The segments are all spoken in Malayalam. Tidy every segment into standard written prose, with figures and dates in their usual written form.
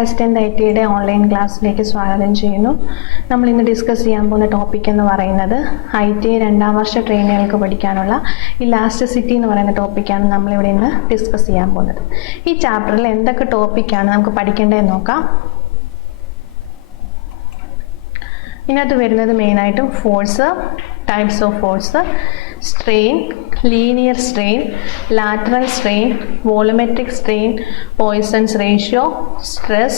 ഹയർ സ്ട്രെങ്ത് ഐ ടിയുടെ ഓൺലൈൻ ക്ലാസ്സിലേക്ക് സ്വാഗതം ചെയ്യുന്നു. നമ്മൾ ഇന്ന് ഡിസ്കസ് ചെയ്യാൻ പോകുന്ന ടോപ്പിക് എന്ന് പറയുന്നത് ഐ ടി 2ാം വർഷ ട്രെയിനികൾക്ക് പഠിക്കാനുള്ള ഇലാസ്റ്റിസിറ്റി എന്ന് പറയുന്ന ടോപ്പിക്കാണ് നമ്മളിവിടെ ഇന്ന് ഡിസ്കസ് ചെയ്യാൻ പോകുന്നത്. ഈ ചാപ്റ്ററിൽ എന്തൊക്കെ ടോപ്പിക്കാണ് നമുക്ക് പഠിക്കേണ്ടതെന്ന് നോക്കാം. ഇതിനകത്ത് വരുന്നത് മെയിനായിട്ടും force, types of force, strain, linear strain, lateral strain, volumetric strain, Poisson's ratio, stress,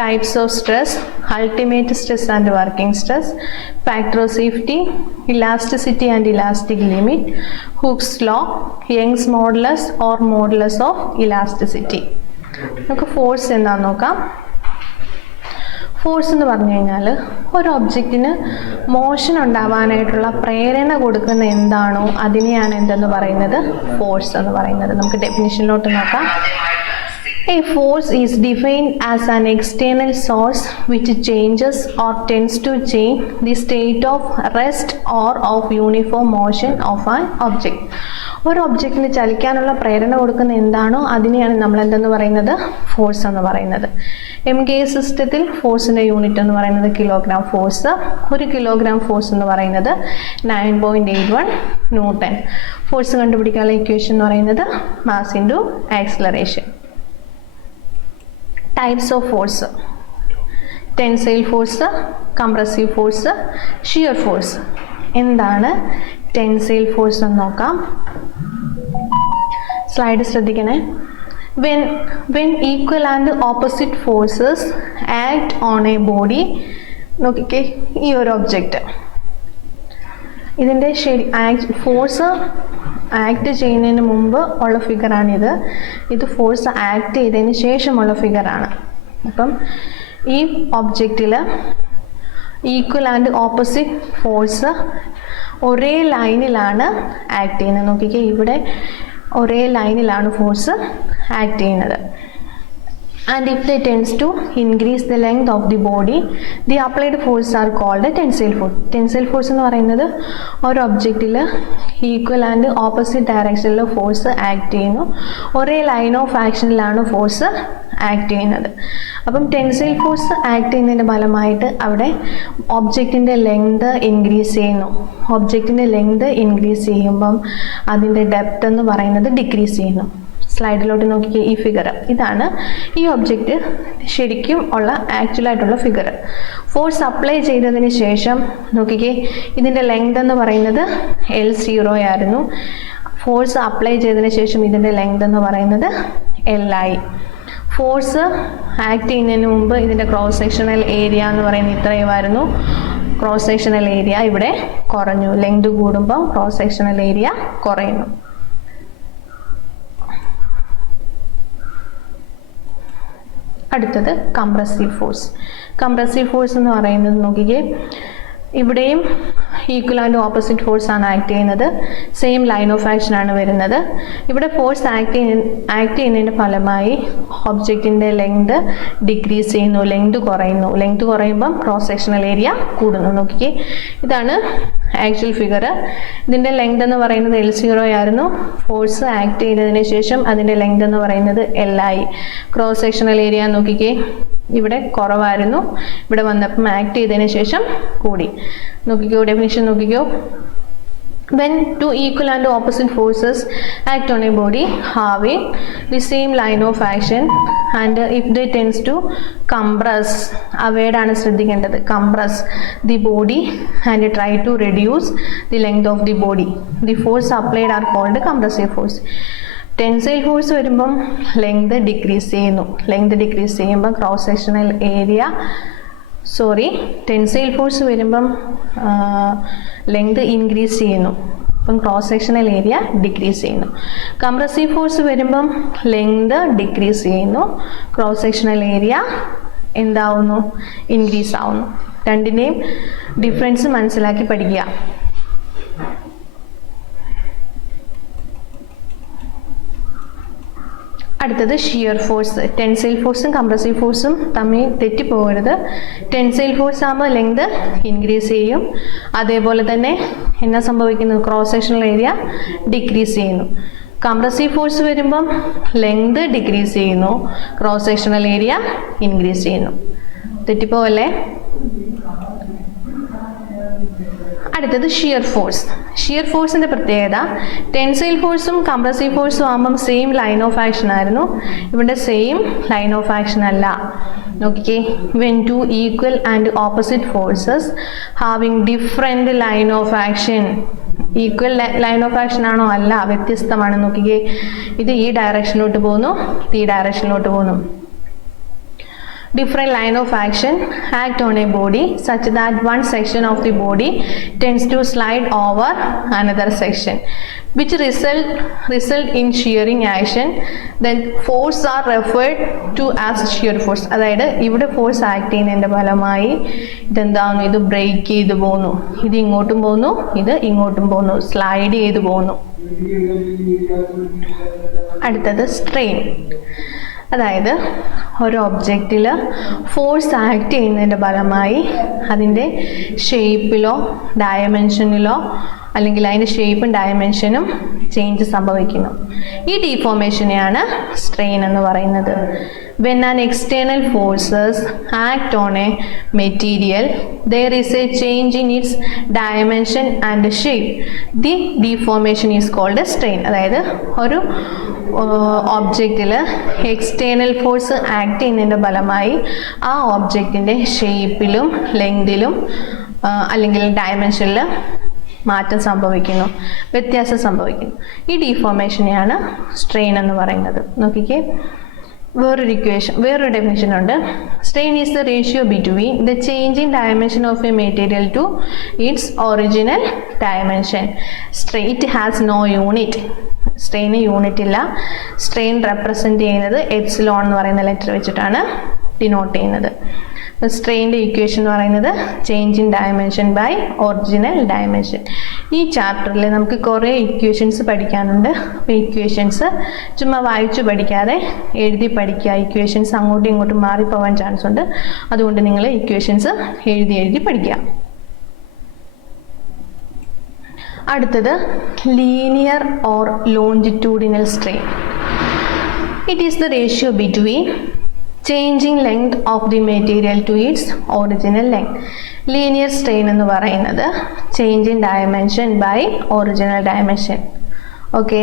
types of stress, ultimate stress and working stress, factor of safety, elasticity and elastic limit, Hooke's law, Young's modulus or modulus of elasticity. നമുക്ക് ഫോഴ്സ് എന്താണെന്ന് നോക്കാം. ഫോഴ്സ് എന്ന് പറഞ്ഞു കഴിഞ്ഞാൽ ഒരു ഒബ്ജക്റ്റിന് മോഷൻ ഉണ്ടാവാനായിട്ടുള്ള പ്രേരണ കൊടുക്കുന്ന എന്താണോ അതിനെയാണ് എന്തെന്ന് പറയുന്നത് ഫോഴ്സ് എന്ന് പറയുന്നത്. നമുക്ക് ഡെഫിനിഷനിലോട്ട് നോക്കാം. A force is defined as an external source which changes or tends to change the state of rest or of uniform motion of an object. ഒരു ഒബ്ജക്റ്റിന് ചലിക്കാനുള്ള പ്രേരണ കൊടുക്കുന്ന എന്താണോ അതിനെയാണ് നമ്മൾ എന്തെന്ന് പറയുന്നത് ഫോഴ്സ് എന്ന് പറയുന്നത്. MK സിസ്റ്റത്തിൽ ഫോഴ്സിൻ്റെ യൂണിറ്റ് എന്ന് പറയുന്നത് കിലോഗ്രാം ഫോഴ്സ്. 1 കിലോഗ്രാം ഫോഴ്സ് എന്ന് പറയുന്നത് 9.81 ന്യൂട്ടൺ. ഫോഴ്സ് കണ്ടുപിടിക്കാനുള്ള ഇക്വേഷൻ എന്ന് പറയുന്നത് mass into acceleration. Types of force: tensile force, compressive force, shear force. എന്താണ് ടെൻസൈൽ ഫോഴ്സ് എന്ന് നോക്കാം. സ്ലൈഡ് ശ്രദ്ധിക്കണേ. When equal and opposite forces act on a body, നോക്കിക്കേ ഈ ഒരു ഒബ്ജക്റ്റ്, ഇതിൻ്റെ ഫോഴ്സ് ആക്ട് ചെയ്യുന്നതിന് മുമ്പ് ഉള്ള ഫിഗറാണിത്. ഇത് ഫോഴ്സ് ആക്ട് ചെയ്തതിന് ശേഷമുള്ള ഫിഗറാണ്. അപ്പം ഈ ഒബ്ജക്റ്റിൽ ഈക്വൽ ആൻഡ് ഓപ്പോസിറ്റ് ഫോഴ്സ് ഒരേ ലൈനിലാണ് ആക്ട് ചെയ്യുന്നത്. നോക്കിക്കേ ഇവിടെ ഒരേ ലൈനിലാണ് ഫോഴ്സ് ആക്ട് ചെയ്യുന്നത്. And if they tends to increase the length of the body, the applied force are called tensile force. Tensile force എന്ന് പറയുന്നത് ഒരു ഒബ്ജക്റ്റിൽ ഈക്വൽ ആൻഡ് ഓപ്പോസിറ്റ് ഡയറക്ഷനിൽ ഫോഴ്സ് ആക്ട് ചെയ്യുന്നു. ഒരേ ലൈൻ ഓഫ് ആക്ഷനിലാണ് ഫോഴ്സ് ആക്ട് ചെയ്യുന്നത്. അപ്പം ടെൻസൈൽ ഫോഴ്സ് ആക്ട് ചെയ്യുന്നതിൻ്റെ ഫലമായിട്ട് അവിടെ ഒബ്ജക്റ്റിൻ്റെ ലെങ്ത് ഇൻക്രീസ് ചെയ്യുന്നു. ഒബ്ജക്റ്റിൻ്റെ ലെങ്ത് ഇൻക്രീസ് ചെയ്യുമ്പം അതിൻ്റെ ഡെപ്ത് എന്ന് പറയുന്നത് ഡിക്രീസ് ചെയ്യുന്നു. സ്ലൈഡിലോട്ട് നോക്കിക്കേ ഈ ഫിഗർ, ഇതാണ് ഈ ഒബ്ജക്റ്റ് ശരിക്കും ഉള്ള ആക്ച്വലായിട്ടുള്ള ഫിഗർ. ഫോഴ്സ് അപ്ലൈ ചെയ്തതിന് ശേഷം നോക്കിക്കേ ഇതിൻ്റെ ലെങ്ത് എന്ന് പറയുന്നത് L0 ആയിരുന്നു. ഫോഴ്സ് അപ്ലൈ ചെയ്തതിന് ശേഷം ഇതിൻ്റെ ലെങ്ത് എന്ന് പറയുന്നത് L ആയി. ഫോഴ്സ് ആക്ട് ചെയ്യുന്നതിന് മുമ്പ് ഇതിൻ്റെ ക്രോസ് സെക്ഷണൽ ഏരിയ എന്ന് പറയുന്നത് ഇത്രയുമായിരുന്നു. ക്രോസ് സെക്ഷണൽ ഏരിയ ഇവിടെ കുറഞ്ഞു. ലെങ്ത് കൂടുമ്പം ക്രോസ് സെക്ഷണൽ ഏരിയ കുറയുന്നു. അടുത്തത് കംപ്രസീവ് ഫോഴ്സ്. കംപ്രസീവ് ഫോഴ്സ് എന്ന് പറയുന്നത് നോക്കിക്കേ ഇവിടെയും ഈക്വൽ ആൻഡ് ഓപ്പോസിറ്റ് ഫോഴ്സ് ആണ് ആക്ട് ചെയ്യുന്നത്. സെയിം ലൈൻ ഓഫ് ആക്ഷൻ ആണ് വരുന്നത്. ഇവിടെ ഫോഴ്സ് ആക്ട് ചെയ്യുന്നതിൻ്റെ ഫലമായി ഒബ്ജക്റ്റിൻ്റെ ലെങ്ത് ഡിക്രീസ് ചെയ്യുന്നു, ലെങ്ത് കുറയുന്നു. ലെങ്ത് കുറയുമ്പം ക്രോസ് സെക്ഷണൽ ഏരിയ കൂടുന്നു. നോക്കിക്കേ ഇതാണ് ആക്ച്വൽ ഫിഗർ. ഇതിൻ്റെ ലെങ്ത് എന്ന് പറയുന്നത് L0 ആയിരുന്നു. ഫോഴ്സ് ആക്ട് ചെയ്തതിന് ശേഷം അതിൻ്റെ ലെങ്ത് എന്ന് പറയുന്നത് L ആയി. ക്രോസ് സെക്ഷണൽ ഏരിയ നോക്കിക്കേ ഇവിടെ കുറവായിരുന്നു, ഇവിടെ വന്നപ്പം ആക്ട് ചെയ്തതിന് ശേഷം കൂടി. നോക്കിക്കോ ഡെഫിനിഷൻ നോക്കിക്കോ. When two equal and opposite forces act on a body having the same line of action and if they tends to compress, അവയോടാണ് ശ്രദ്ധിക്കേണ്ടത്, compress the body and try to reduce the length of the body, the force applied are called compressive force. Tensile force വരുമ്പം ലെങ്ത് ഡിക്രീസ് ചെയ്യുന്നു. ലെങ്ത് ഡിക്രീസ് ചെയ്യുമ്പം cross sectional area tensile force വരുമ്പം ലെങ്ത് ഇൻക്രീസ് ചെയ്യുന്നു. അപ്പം ക്രോസ് സെക്ഷണൽ ഏരിയ ഡിക്രീസ് ചെയ്യുന്നു. കംപ്രസീവ് ഫോഴ്സ് വരുമ്പം ലെങ്ത് ഡിക്രീസ് ചെയ്യുന്നു, ക്രോസ് സെക്ഷണൽ ഏരിയ എന്താവുന്നു, ഇൻക്രീസ് ആവുന്നു. രണ്ടിൻ്റെയും ഡിഫറൻസ് മനസ്സിലാക്കി പഠിക്കുക. അടുത്തത് ഷിയർ ഫോഴ്സ്. ടെൻസൈൽ ഫോഴ്സും കംപ്രസീവ് ഫോഴ്സും തമ്മിൽ തെറ്റിപ്പോകരുത്. ടെൻസൈൽ ഫോഴ്സ് ആകുമ്പോൾ ലെങ്ത് ഇൻക്രീസ് ചെയ്യും, അതേപോലെ തന്നെ എന്നാ സംഭവിക്കുന്നു, ക്രോസ് സെക്ഷണൽ ഏരിയ ഡിക്രീസ് ചെയ്യുന്നു. കംപ്രസീവ് ഫോഴ്സ് വരുമ്പം ലെങ്ത് ഡിക്രീസ് ചെയ്യുന്നു, ക്രോസ് സെക്ഷണൽ ഏരിയ ഇൻക്രീസ് ചെയ്യുന്നു. തെറ്റിപ്പോവല്ലേ? അടുത്തത് ഷിയർ ഫോഴ്സ്. ഷിയർ ഫോഴ്സിൻ്റെ പ്രത്യേകത, ടെൻസൈൽ ഫോഴ്സും കംപ്രസീവ് ഫോഴ്സും ആകുമ്പം സെയിം ലൈൻ ഓഫ് ആക്ഷൻ ആയിരുന്നു. ഇവിടെ സെയിം ലൈൻ ഓഫ് ആക്ഷൻ അല്ല. നോക്കിക്കേ, when two equal and opposite forces having different line of action. Equal line of action ആണോ? അല്ല, വ്യത്യസ്തമാണ്. നോക്കിക്കേ, ഇത് ഈ ഡയറക്ഷനിലോട്ട് പോകുന്നു, ഈ ഡയറക്ഷനിലോട്ട് പോകുന്നു. Different line of action act on a body such that one section of the body tends to slide over another section, which result in shearing action. Then force are referred to as shear force. അതായത് ഇവിടെ ഫോഴ്സ് ആക്ട് ചെയ്യുന്നതിൻ്റെ ഫലമായി ഇതെന്താണ്, ഇത് ബ്രേക്ക് ചെയ്ത് പോകുന്നു, ഇത് ഇങ്ങോട്ടും പോകുന്നു, ഇത് ഇങ്ങോട്ടും പോകുന്നു, സ്ലൈഡ് ചെയ്ത് പോകുന്നു. അടുത്തത് സ്ട്രെയിൻ. അതായത് ഒരു ഒബ്ജക്റ്റിൽ ഫോഴ്സ് ആക്ട് ചെയ്യുന്നതിൻ്റെ ഫലമായി അതിൻ്റെ ഷേപ്പിലോ ഡയമെൻഷനിലോ അല്ലെങ്കിൽ അതിൻ്റെ ഷേപ്പും ഡയമെൻഷനും ചേഞ്ച് സംഭവിക്കുന്നു. ഈ ഡീഫോർമേഷനെയാണ് സ്ട്രെയിൻ എന്ന് പറയുന്നത്. When an external forces act on a material, there is a change in its dimension and shape. The deformation is called a strain. അതായത് ഒരു ഒബ്ജക്റ്റിൽ എക്സ്റ്റേണൽ ഫോഴ്സ് ആക്ട് ചെയ്യുന്നതിൻ്റെ ഫലമായി ആ ഒബ്ജക്റ്റിൻ്റെ ഷേപ്പിലും ലെങ്തിലും അല്ലെങ്കിൽ ഡയമെൻഷനിൽ മാറ്റം സംഭവിക്കുന്നു, വ്യത്യാസം സംഭവിക്കുന്നു. ഈ ഡീഫോർമേഷനെയാണ് സ്ട്രെയിൻ എന്ന് പറയുന്നത്. നോക്കിക്കേ, വേറൊരു ഡെഫിനിഷൻ ഉണ്ട്. Strain is the ratio between the changing dimension of a material to its original dimension. It has no unit. സ്ട്രെയിന് യൂണിറ്റ് ഇല്ല. സ്ട്രെയിൻ റെപ്രസെൻറ്റ് ചെയ്യുന്നത് എപ്സിലോൺ എന്ന് പറയുന്ന ലെറ്റർ വെച്ചിട്ടാണ് ഡിനോട്ട് ചെയ്യുന്നത്. സ്ട്രെയിൻ്റെ ഇക്വേഷൻ എന്ന് പറയുന്നത് change in dimension by original dimension. ഈ ചാപ്റ്ററിൽ നമുക്ക് കുറേ ഇക്വേഷൻസ് പഠിക്കാനുണ്ട്. അപ്പോൾ ഇക്വേഷൻസ് ചുമ്മാ വായിച്ചു പഠിക്കാതെ എഴുതി പഠിക്കുക. ഇക്വേഷൻസ് അങ്ങോട്ടും ഇങ്ങോട്ടും മാറിപ്പോവാൻ ചാൻസ് ഉണ്ട്. അതുകൊണ്ട് നിങ്ങൾ ഇക്വേഷൻസ് എഴുതി പഠിക്കുക. അടുത്തത് linear or longitudinal strain. It is the ratio between changing length of the material to its original length. Linear strain എന്ന് പറയുന്നത് change in dimension by original dimension. Okay.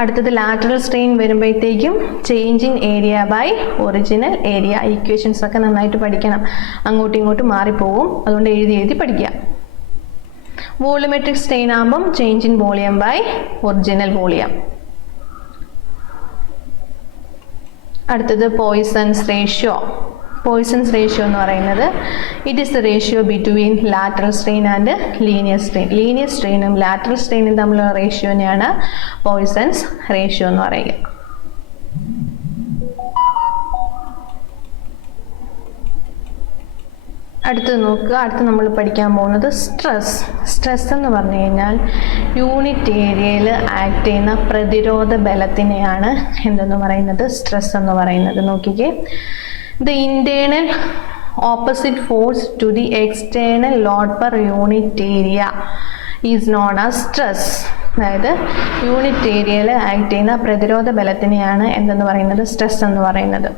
അടുത്തത് ലാറ്ററൽ സ്ട്രെയിൻ വരുമ്പോഴത്തേക്കും change in area by original area. Equations ഒക്കെ നന്നായിട്ട് പഠിക്കണം, അങ്ങോട്ടും ഇങ്ങോട്ടും മാറിപ്പോവും. അതുകൊണ്ട് എഴുതി പഠിക്കുക. വോളിയോമെട്രിക് സ്ട്രെയിൻ ആകുമ്പം change in volume by original volume. അടുത്തത് പോയ്സൺസ് റേഷ്യോ. പോയ്സൺസ് റേഷ്യോ എന്ന് പറയുന്നത് it is the ratio between lateral strain and linear strain. Linear സ്ട്രെയിനും ലാറ്ററൽ സ്ട്രെയിനും തമ്മിലുള്ള റേഷ്യോനെയാണ് പോയ്സൺസ് റേഷ്യോ എന്ന് പറയുക. അടുത്ത് നോക്കുക. അടുത്ത് നമ്മൾ പഠിക്കാൻ പോകുന്നത് സ്ട്രെസ്. സ്ട്രെസ് എന്ന് പറഞ്ഞു കഴിഞ്ഞാൽ യൂണിറ്റ് ഏരിയയിൽ ആക്ട് ചെയ്യുന്ന പ്രതിരോധ ബലത്തിനെയാണ് എന്തെന്ന് പറയുന്നത്, സ്ട്രെസ് എന്ന് പറയുന്നത്. നോക്കിക്കേ, the internal opposite force to the external load per unit area is known as stress. അതായത് യൂണിറ്റ് ഏരിയയിൽ ആക്ട് ചെയ്യുന്ന പ്രതിരോധ ബലത്തിനെയാണ് എന്തെന്ന് പറയുന്നത്, സ്ട്രെസ് എന്ന് പറയുന്നത്.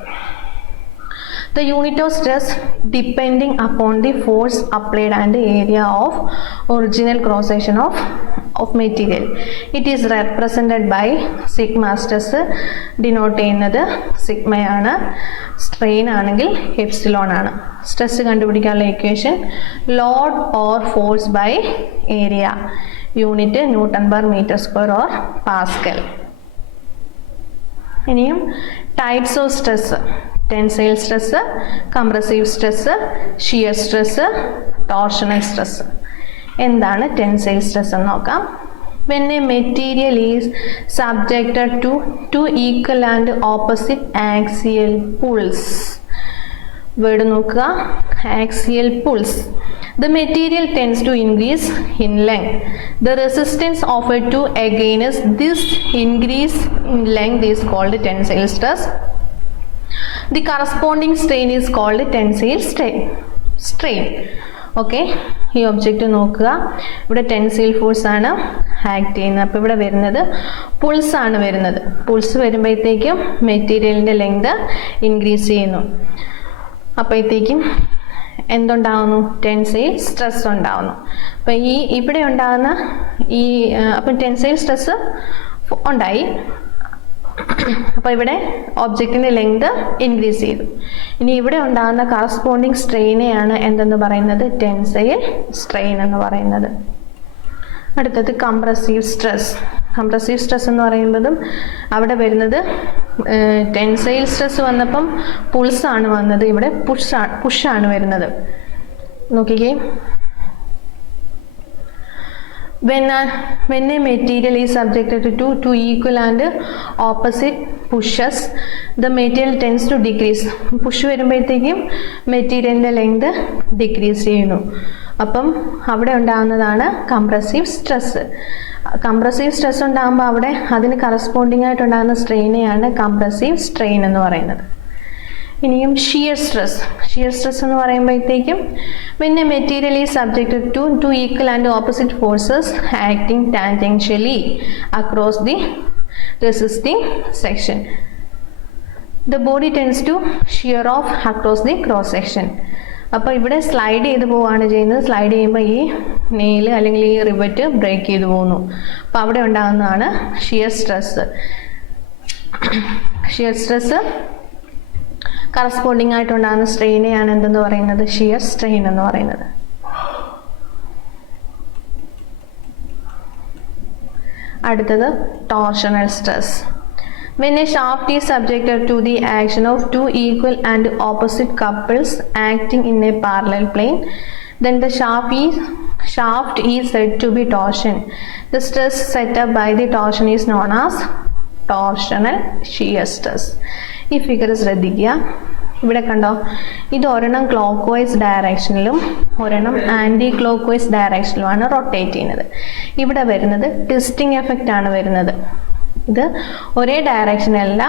The unit of stress depending upon the force applied and the area of original cross section of material. It is represented by sigma. Stress denote ചെയ്യുന്നത് സിഗ്മയാണ്, സ്ട്രെയിൻ ആണെങ്കിൽ എപ്സിലോൺ ആണ്. സ്ട്രെസ് കണ്ടുപിടിക്കാനുള്ള equation load or force by area. Unit newton per metre square or pascal. ഇനിയും types of stress: tensile stress, compressive stress, shear stress, torsional stress. എന്താണ് ടെൻസൈൽ സ്ട്രെസ് എന്ന് നോക്കാം. When a material is subjected to two equal and opposite axial pulls. Word നോക്കുക, axial pulls. The material tends to increase in length. The resistance offered to against this increase in length is called tensile stress. The corresponding strain is called tensile strain. Okay. ഈ ഒബ്ജക്റ്റ് നോക്കുക, ഇവിടെ ടെൻസൈൽ ഫോഴ്സ് ആണ് ആക്ട് ചെയ്യുന്നത്. അപ്പോൾ ഇവിടെ വരുന്നത് പുൾസ് ആണ് വരുന്നത്. പുൾസ് വരുമ്പോഴത്തേക്കും മെറ്റീരിയലിൻ്റെ ലെങ്ത് ഇൻക്രീസ് ചെയ്യുന്നു. അപ്പോഴത്തേക്കും എന്തുണ്ടാവുന്നു? ടെൻസൈൽ സ്ട്രെസ് ഉണ്ടാവുന്നു. അപ്പം ഇവിടെ ഉണ്ടാകുന്ന അപ്പം ടെൻസൈൽ സ്ട്രെസ് ഉണ്ടായി. അപ്പോൾ ഇവിടെ ഒബ്ജക്റ്റിൻ്റെ ലെങ്ത് ഇൻക്രീസ് ചെയ്തു. ഇനി ഇവിടെ ഉണ്ടാകുന്ന കറസ്പോണ്ടിങ് സ്ട്രെയിനെയാണ് എന്തെന്ന് പറയുന്നത്? ടെൻസൈൽ സ്ട്രെയിൻ എന്ന് പറയുന്നത്. അടുത്തത് കംപ്രസീവ് സ്ട്രെസ്. കംപ്രസീവ് സ്ട്രെസ് എന്ന് പറയുന്നതും അവിടെ വരുന്നത് ടെൻസൈൽ സ്ട്രെസ് വന്നപ്പം പുൾസാണ് വന്നത്, ഇവിടെ പുഷാണ് വരുന്നത്. നോക്കിക്കേ, when a material is subjected to two equal and opposite pushes, the material tends to decrease. Push വരുമ്പോഴത്തേക്കും മെറ്റീരിയലിൻ്റെ ലെങ്ത് ഡിക്രീസ് ചെയ്യുന്നു. അപ്പം അവിടെ ഉണ്ടാകുന്നതാണ് കംപ്രസീവ് സ്ട്രെസ്. കംപ്രസീവ് സ്ട്രെസ് ഉണ്ടാകുമ്പോൾ അവിടെ അതിന് കറസ്പോണ്ടിങ് ആയിട്ടുണ്ടാകുന്ന സ്ട്രെയിനെയാണ് കംപ്രസീവ് സ്ട്രെയിൻ എന്ന് പറയുന്നത്. ഇനിയും ഷിയർ സ്ട്രെസ്. ഷിയർ സ്ട്രെസ് എന്ന് പറയുമ്പോഴത്തേക്കും when a material is subjected to two equal and opposite forces acting tangentially across the resisting section, the body tends to shear off across the cross section. അപ്പോൾ ഇവിടെ സ്ലൈഡ് ചെയ്ത് പോവുകയാണ് ചെയ്യുന്നത്. സ്ലൈഡ് ചെയ്യുമ്പോൾ ഈ നെയിൽ അല്ലെങ്കിൽ ഈ റിവറ്റ് ബ്രേക്ക് ചെയ്ത് പോകുന്നു. അപ്പോൾ അവിടെ ഉണ്ടാകുന്നതാണ് shear stress. Shear stress corresponding ആയിട്ടുണ്ടാകുന്ന സ്ട്രെയിനെയാണ് എന്തെന്ന് പറയുന്നത്? ഷിയർ സ്ട്രെയിൻ എന്ന് പറയുന്നത്. അടുത്തത് torsional stress. When a shaft is subjected to the action of two equal and opposite couples acting in a parallel plane, then the shaft is said to be torsion. The stress set up by the torsion is known as torsional shear stress. ഈ ഫിഗർ ശ്രദ്ധിക്കുക. ഇവിടെ കണ്ടോ, ഇത് ഒരെണ്ണം ക്ലോക്ക് വൈസ് ഡയറക്ഷനിലും ഒരെണ്ണം ആൻറ്റി ക്ലോക്ക് വൈസ് ഡയറക്ഷനിലുമാണ് റൊട്ടേറ്റ് ചെയ്യുന്നത്. ഇവിടെ വരുന്നത് ട്വിസ്റ്റിംഗ് എഫക്റ്റ് ആണ് വരുന്നത്. ഇത് ഒരേ ഡയറക്ഷനല്ല,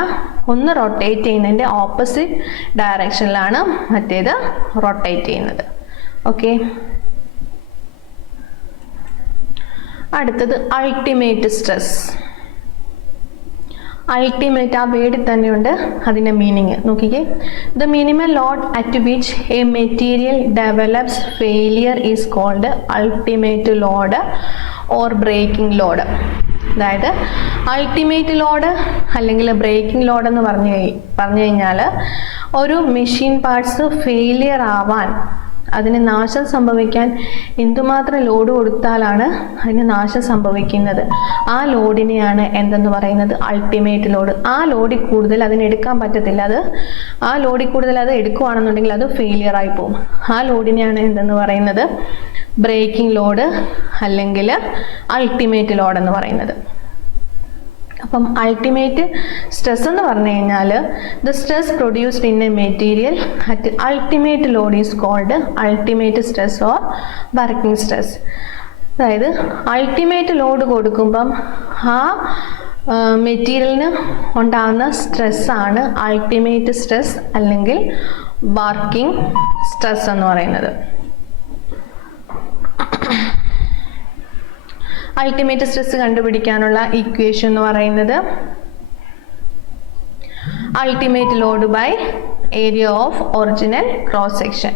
ഒന്ന് റൊട്ടേറ്റ് ചെയ്യുന്നതിൻ്റെ ഓപ്പോസിറ്റ് ഡയറക്ഷനിലാണ് മറ്റേത് റൊട്ടേറ്റ് ചെയ്യുന്നത്. ഓക്കെ, അടുത്തത് അൾട്ടിമേറ്റ് സ്ട്രെസ്. അൾട്ടിമേറ്റ് ആ വേർഡിൽ തന്നെയുണ്ട് അതിൻ്റെ മീനിങ്. നോക്കിക്കേ, the minimum load at which A material develops failure is called ultimate load or breaking load. അതായത് അൾട്ടിമേറ്റ് ലോഡ് അല്ലെങ്കിൽ ബ്രേക്കിംഗ് ലോഡ് എന്ന് പറഞ്ഞു കഴിഞ്ഞാൽ ഒരു മെഷീൻ പാർട്സ് ഫെയിലിയർ ആവാൻ, അതിന് നാശം സംഭവിക്കാൻ എന്തുമാത്രം ലോഡ് കൊടുത്താലാണ് അതിന് നാശം സംഭവിക്കുന്നത്, ആ ലോഡിനെയാണ് എന്തെന്ന് പറയുന്നത്? Ultimate load. ആ ലോഡിൽ കൂടുതൽ അതിനെടുക്കാൻ പറ്റത്തില്ല. ആ ലോഡിൽ കൂടുതൽ അത് എടുക്കുകയാണെന്നുണ്ടെങ്കിൽ അത് ഫെയിലിയർ ആയി പോകും. ആ ലോഡിനെയാണ് എന്തെന്ന് പറയുന്നത്? ബ്രേക്കിംഗ് ലോഡ് അല്ലെങ്കിൽ അൾട്ടിമേറ്റ് ലോഡ് എന്ന് പറയുന്നത്. അപ്പം അൾട്ടിമേറ്റ് സ്ട്രെസ് എന്ന് പറഞ്ഞു കഴിഞ്ഞാൽ the stress produced in a material at ultimate load is called ultimate stress or working stress. അതായത് അൾട്ടിമേറ്റ് ലോഡ് കൊടുക്കുമ്പം ആ മെറ്റീരിയലിന് ഉണ്ടാകുന്ന സ്ട്രെസ്സാണ് അൾട്ടിമേറ്റ് സ്ട്രെസ് അല്ലെങ്കിൽ വർക്കിംഗ് സ്ട്രെസ് എന്ന് പറയുന്നത്. അൾട്ടിമേറ്റ് സ്ട്രെസ് കണ്ടുപിടിക്കാനുള്ള ഇക്വേഷൻ എന്ന് പറയുന്നത് ultimate load by area of original cross section.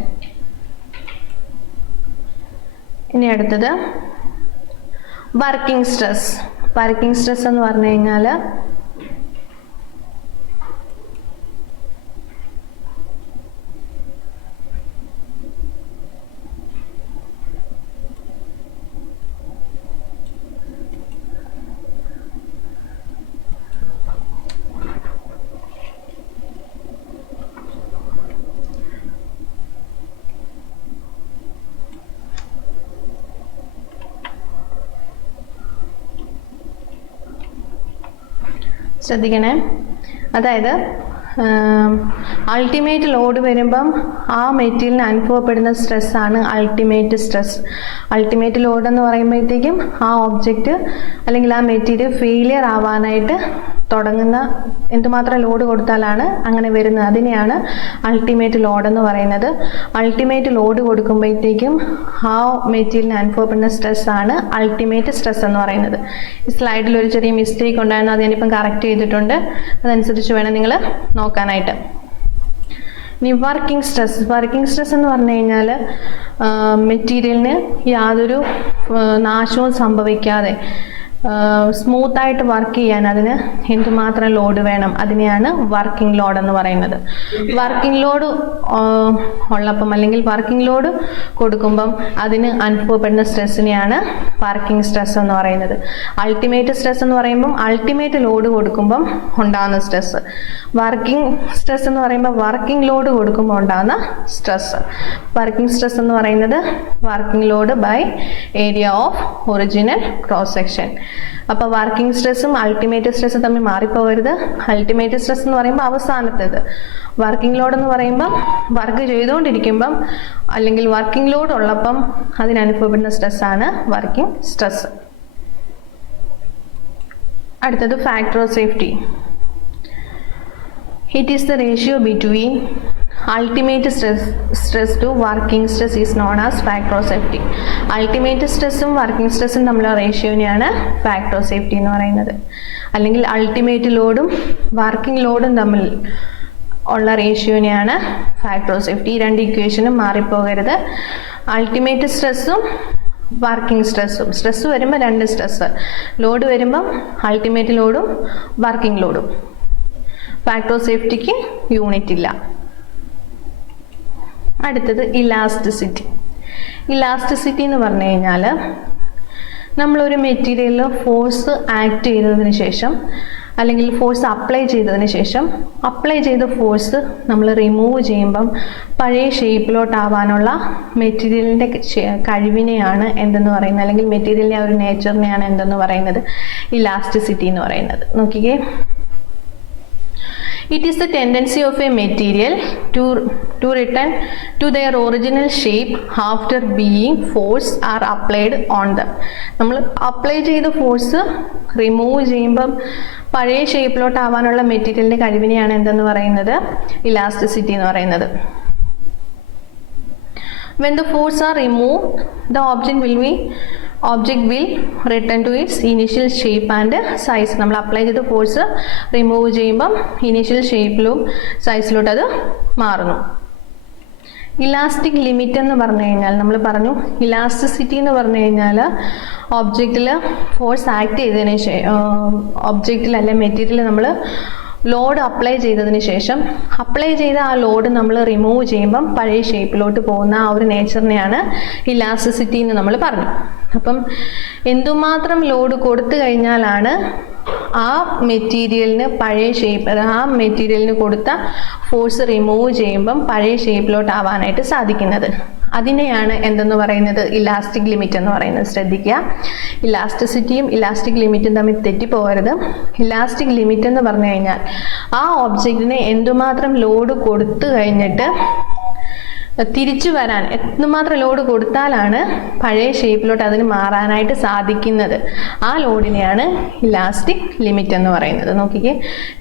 ഇനി അടുത്തത് വർക്കിംഗ് സ്ട്രെസ്. വർക്കിംഗ് സ്ട്രെസ് എന്ന് പറഞ്ഞു കഴിഞ്ഞാൽ ശ്രദ്ധിക്കണേ. അതായത് അൾട്ടിമേറ്റ് ലോഡ് വരുമ്പം ആ മെറ്റീരിയലിന് അനുഭവപ്പെടുന്ന സ്ട്രെസ്സാണ് അൾട്ടിമേറ്റ് സ്ട്രെസ്. അൾട്ടിമേറ്റ് ലോഡ് എന്ന് പറയുമ്പോഴത്തേക്കും ആ ഒബ്ജക്റ്റ് അല്ലെങ്കിൽ ആ മെറ്റീരിയൽ ഫെയിലിയർ ആവാനായിട്ട് തുടങ്ങുന്ന എന്തുമാത്രം ലോഡ് കൊടുത്താലാണ് അങ്ങനെ വരുന്നത് അതിനെയാണ് അൾട്ടിമേറ്റ് ലോഡ് എന്ന് പറയുന്നത്. അൾട്ടിമേറ്റ് ലോഡ് കൊടുക്കുമ്പോഴത്തേക്കും ആ മെറ്റീരിയലിന് അനുഭവപ്പെടുന്ന സ്ട്രെസ് ആണ് അൾട്ടിമേറ്റ് സ്ട്രെസ് എന്ന് പറയുന്നത്. ഈ സ്ലൈഡിൽ ഒരു ചെറിയ മിസ്റ്റേക്ക് ഉണ്ടായിരുന്നു, അത് ഞാനിപ്പം കറക്റ്റ് ചെയ്തിട്ടുണ്ട്. അതനുസരിച്ച് വേണം നിങ്ങൾ നോക്കാനായിട്ട്. ഇനി വർക്കിംഗ് സ്ട്രെസ് എന്ന് പറഞ്ഞു കഴിഞ്ഞാൽ മെറ്റീരിയലിന് യാതൊരു നാശവും സംഭവിക്കാതെ സ്മൂത്തായിട്ട് വർക്ക് ചെയ്യാൻ അതിന് എന്തുമാത്രം ലോഡ് വേണം, അതിനെയാണ് വർക്കിംഗ് ലോഡ് എന്ന് പറയുന്നത്. വർക്കിംഗ് ലോഡ് ഉള്ളപ്പം അല്ലെങ്കിൽ വർക്കിംഗ് ലോഡ് കൊടുക്കുമ്പം അതിന് അനുഭവപ്പെടുന്ന സ്ട്രെസ്സിനെയാണ് വർക്കിംഗ് സ്ട്രെസ് എന്ന് പറയുന്നത്. അൾട്ടിമേറ്റ് സ്ട്രെസ് എന്ന് പറയുമ്പം അൾട്ടിമേറ്റ് ലോഡ് കൊടുക്കുമ്പം ഉണ്ടാകുന്ന സ്ട്രെസ്. വർക്കിംഗ് സ്ട്രെസ് എന്ന് പറയുമ്പോൾ വർക്കിംഗ് ലോഡ് കൊടുക്കുമ്പോൾ ഉണ്ടാകുന്ന സ്ട്രെസ്. വർക്കിംഗ് സ്ട്രെസ് എന്ന് പറയുന്നത് working load by area of original cross section. അപ്പോൾ വർക്കിംഗ് സ്ട്രെസ്സും അൾട്ടിമേറ്റ് സ്ട്രെസ്സും തമ്മിൽ മാറിപ്പോകരുത്. അൾട്ടിമേറ്റ് സ്ട്രെസ് എന്ന് പറയുമ്പോൾ അവസാനത്തേത്. വർക്കിംഗ് ലോഡ് എന്ന് പറയുമ്പം വർക്ക് ചെയ്തുകൊണ്ടിരിക്കുമ്പം അല്ലെങ്കിൽ വർക്കിംഗ് ലോഡ് ഉള്ളപ്പം അതിനനുഭവപ്പെടുന്ന സ്ട്രെസ്സാണ് വർക്കിംഗ് സ്ട്രെസ്. അടുത്തത് factor of safety. It is the ratio between ultimate stress to working stress is known as factor of safety. Ultimate stressഉം വർക്കിംഗ് സ്ട്രെസ്സും തമ്മിലുള്ള റേഷ്യോനെയാണ് ഫാക്ടർ ഓഫ് സേഫ്റ്റി എന്ന് പറയുന്നത്. അല്ലെങ്കിൽ അൾട്ടിമേറ്റ് ലോഡും വർക്കിംഗ് ലോഡും തമ്മിൽ ഉള്ള റേഷ്യോനെയാണ് ഫാക്ടർ ഓഫ് സേഫ്റ്റി. ഈ രണ്ട് ഇക്വേഷനും മാറിപ്പോകരുത്. അൾട്ടിമേറ്റ് സ്ട്രെസ്സും വർക്കിംഗ് സ്ട്രെസ്സ് വരുമ്പോൾ രണ്ട് സ്ട്രെസ്, ലോഡ് വരുമ്പം അൾട്ടിമേറ്റ് ലോഡും വർക്കിംഗ് ലോഡും. ഫാക്ടർ ഓഫ് സേഫ്റ്റിക്ക് യൂണിറ്റ് ഇല്ല. അടുത്തത് ഇലാസ്റ്റിസിറ്റി. ഇലാസ്റ്റിസിറ്റി എന്ന് പറഞ്ഞു കഴിഞ്ഞാൽ നമ്മളൊരു മെറ്റീരിയലിൽ ഫോഴ്സ് ആക്ട് ചെയ്തതിന് ശേഷം അല്ലെങ്കിൽ ഫോഴ്സ് അപ്ലൈ ചെയ്തതിന് ശേഷം അപ്ലൈ ചെയ്ത ഫോഴ്സ് നമ്മൾ റിമൂവ് ചെയ്യുമ്പം പഴയ ഷേപ്പിലോട്ടാവാനുള്ള മെറ്റീരിയലിൻ്റെ കഴിവിനെയാണ് എന്തെന്ന് പറയുന്നത്, അല്ലെങ്കിൽ മെറ്റീരിയലിൻ്റെ ആ ഒരു നേച്ചറിനെയാണ് എന്തെന്ന് പറയുന്നത് ഇലാസ്റ്റിസിറ്റി എന്ന് പറയുന്നത്. നോക്കിക്കേ, it is the tendency of a material to return to their original shape after being forced or applied on them. നമ്മൾ അപ്ലൈ ചെയ്ത ഫോഴ്സ് റിമൂവ് ചെയ്യുമ്പം പഴയ ഷേപ്പിലോട്ടാവാനുള്ള മെറ്റീരിയലിൻ്റെ കഴിവിനെയാണ് എന്തെന്ന് പറയുന്നത് ഇലാസ്റ്റിസിറ്റി എന്ന് പറയുന്നത്. When the force are removed, the object will return to its initial shape and size. നമ്മൾ അപ്ലൈ ചെയ്ത ഫോഴ്സ് റിമൂവ് ചെയ്യുമ്പം ഇനീഷ്യൽ ഷേപ്പിലും സൈസിലോട്ട് അത് മാറുന്നു. ഇലാസ്റ്റിക് ലിമിറ്റ് എന്ന് പറഞ്ഞു കഴിഞ്ഞാൽ നമ്മൾ പറഞ്ഞു ഇലാസ്റ്റിസിറ്റി എന്ന് പറഞ്ഞു കഴിഞ്ഞാൽ ഒബ്ജക്റ്റിൽ ഫോഴ്സ് ആക്ട് ചെയ്തതിന് ഒബ്ജക്റ്റിൽ അല്ലെ മെറ്റീരിയൽ നമ്മൾ ലോഡ് അപ്ലൈ ചെയ്തതിന് ശേഷം അപ്ലൈ ചെയ്ത ആ ലോഡ് നമ്മൾ റിമൂവ് ചെയ്യുമ്പം പഴയ ഷേപ്പിലോട്ട് പോകുന്ന ആ ഒരു നേച്ചറിനെയാണ് ഇലാസ്റ്റിസിറ്റി എന്ന് നമ്മൾ പറഞ്ഞു. അപ്പം എന്തുമാത്രം ലോഡ് കൊടുത്തു കഴിഞ്ഞാലാണ് ആ മെറ്റീരിയലിന് പഴയ ഷേപ്പ്, ആ മെറ്റീരിയലിന് കൊടുത്ത ഫോഴ്സ് റിമൂവ് ചെയ്യുമ്പം പഴയ ഷേപ്പിലോട്ട് ആവാനായിട്ട് സാധിക്കുന്നത്, അതിനെയാണ് എന്തെന്ന് പറയുന്നത് ഇലാസ്റ്റിക് ലിമിറ്റ് എന്ന് പറയുന്നത്. ശ്രദ്ധിക്കുക, ഇലാസ്റ്റിസിറ്റിയും ഇലാസ്റ്റിക് ലിമിറ്റും തമ്മിൽ തെറ്റിപ്പോകരുത്. ഇലാസ്റ്റിക് ലിമിറ്റ് എന്ന് പറഞ്ഞു കഴിഞ്ഞാൽ ആ ഒബ്ജക്റ്റിന് എന്തുമാത്രം ലോഡ് കൊടുത്തു കഴിഞ്ഞിട്ട് തിരിച്ചു വരാൻ എന്തുമാത്രം ലോഡ് കൊടുത്താലാണ് പഴയ ഷേപ്പിലോട്ട് അതിന് മാറാനായിട്ട് സാധിക്കുന്നത്, ആ ലോഡിനെയാണ് ഇലാസ്റ്റിക് ലിമിറ്റ് എന്ന് പറയുന്നത്. നോക്കിക്കേ,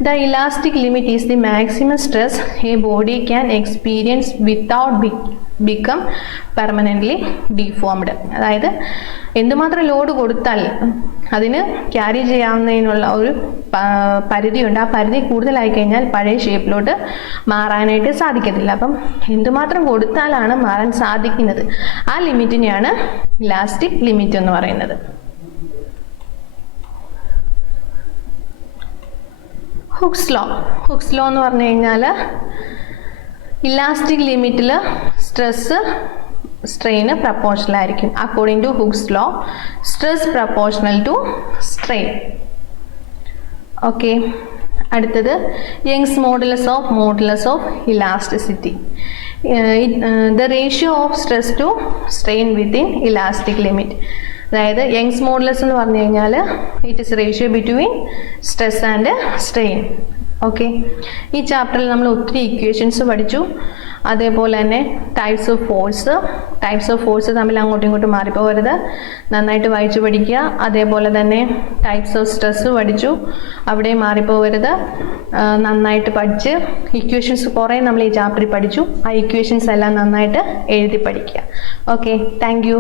the elastic limit is the maximum stress A body can experience without become permanently deformed. അതായത് എന്തുമാത്രം ലോഡ് കൊടുത്താൽ അതിന് ക്യാരി ചെയ്യാവുന്നതിനുള്ള ഒരു പരിധിയുണ്ട്. ആ പരിധി കൂടുതലായി കഴിഞ്ഞാൽ പഴയ ഷേപ്പിലോട്ട് മാറാനായിട്ട് സാധിക്കത്തില്ല. അപ്പം എന്തുമാത്രം കൊടുത്താലാണ് മാറാൻ സാധിക്കുന്നത്, ആ ലിമിറ്റിനെയാണ് ഇലാസ്റ്റിക് ലിമിറ്റ് എന്ന് പറയുന്നത്. ഹുക്സ് ലോ എന്ന് പറഞ്ഞു കഴിഞ്ഞാൽ ഇലാസ്റ്റിക് ലിമിറ്റിൽ സ്ട്രെസ് സ്ട്രെയിന് പ്രപ്പോർഷണൽ ആയിരിക്കും. According to Hooke's law stress proportional to strain. Okay, അടുത്തത് Young's modulus of elasticity. The ratio of stress to strain within elastic limit. അതായത് യങ്സ് മോഡുലസ് എന്ന് പറഞ്ഞു കഴിഞ്ഞാൽ it is ratio between stress and strain. Okay, ഈ ചാപ്റ്ററിൽ നമ്മൾ ഒത്തിരി ഇക്വേഷൻസ് പഠിച്ചു. അതേപോലെ തന്നെ ടൈപ്സ് ഓഫ് ഫോഴ്സ് തമ്മിൽ അങ്ങോട്ടും ഇങ്ങോട്ടും മാറിപ്പോകരുത്, നന്നായിട്ട് വായിച്ചു പഠിക്കുക. അതേപോലെ തന്നെ ടൈപ്സ് ഓഫ് സ്ട്രെസ് പഠിച്ചു, അവിടെ മാറിപ്പോകരുത്, നന്നായിട്ട് പഠിച്ച് ഇക്വേഷൻസ് കുറേ നമ്മൾ ഈ ചാപ്റ്ററിൽ പഠിച്ചു, ആ ഇക്വേഷൻസ് എല്ലാം നന്നായിട്ട് എഴുതി പഠിക്കുക. Okay, thank you.